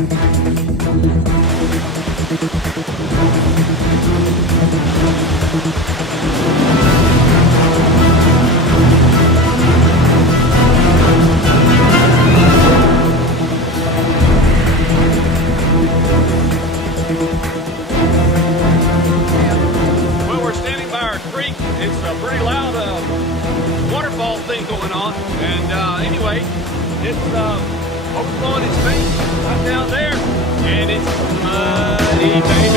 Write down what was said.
Well, we're standing by our creek. It's a pretty loud waterfall thing going on. And anyway, it's overflowing its bank right down there. And it's muddy, baby.